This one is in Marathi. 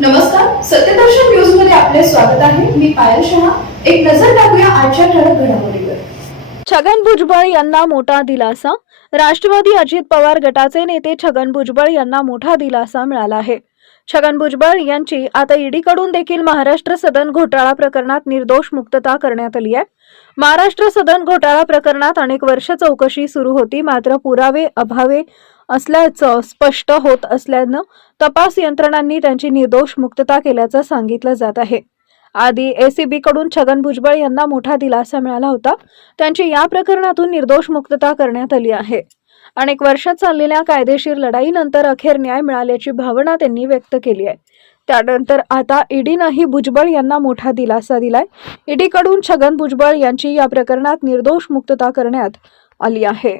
नमस्कार, सत्यदर्शन न्यूज मध्ये आपले स्वागत आहे. मी पायल शहा. एक नजर टाकूया आजच्या ठळक घडामोडीवर. छगन भुजबळ यांना मोठा दिलासा. राष्ट्रवादी अजित पवार गटाचे नेते छगन भुजबळ यांना मोठा दिलासा मिळाला आहे. छगन भुजबळ यांची आता ईडीकडून देखील महाराष्ट्र सदन घोटाळा प्रकरणात निर्दोष मुक्तता करण्यात आली आहे. महाराष्ट्र सदन घोटाळा प्रकरणात अनेक वर्ष चौकशी सुरू होती, मात्र पुरावे अभावे असल्याचं स्पष्ट होत असल्यानं तपास यंत्रणांनी त्यांची निर्दोष मुक्तता केल्याचं सांगितलं जात आहे. आधी एसीबी कडून छगन भुजबळ यांना मोठा दिलासा मिळाला होता. त्यांची या प्रकरणातून निर्दोष मुक्तता करण्यात आली आहे. अनेक वर्षात चाललेल्या कायदेशीर लढाईनंतर अखेर न्याय मिळाल्याची भावना त्यांनी व्यक्त केली आहे. त्यानंतर आता ईडीनंही भुजबळ यांना मोठा दिलासा दिलाय. ईडीकडून छगन भुजबळ यांची या प्रकरणात निर्दोष मुक्तता करण्यात आली आहे.